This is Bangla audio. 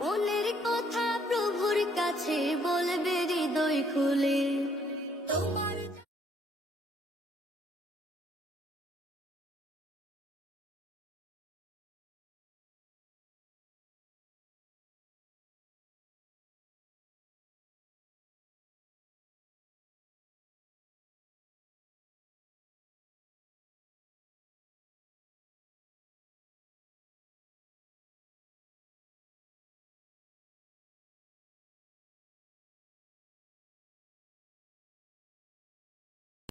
মনের কথা প্রভুর কাছে বলবে হৃদয় খুলে। তোমার